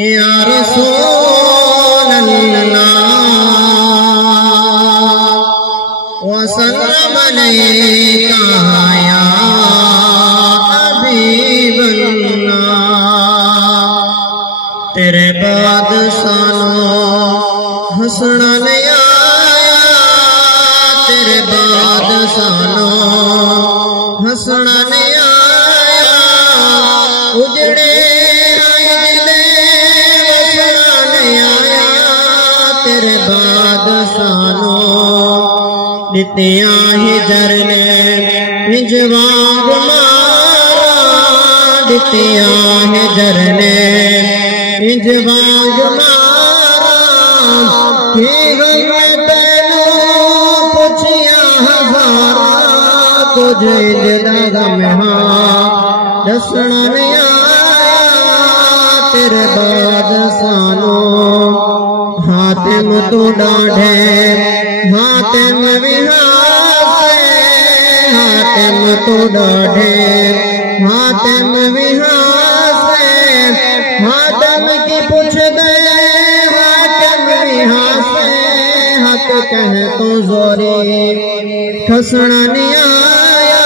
या रसूल अल्लाह वसल्लम अलैका या हबीब अल्लाह। तेरे बाद सानो हंसना नहीं आया, तेरे बाद सानो हंसना नहीं आया। उजड़े आए हंसना नहीं आया, तेरे बाद सानो दितिया हिजर ने हिजवांग मारा, दितिया हिजर ने हिजवांग मारा। तेनू पुछिया हजारा, कुछ इंजदा गम दसना नहीं आया, तेरे बाद सानो हातिम तू डाढ़े हातिम विहासे, हातिम तू डाढ़े हातिम विहासे। हातिम की पूछ दे हातिम विहासे, हक कह तो जोरी खसना नहीं आया।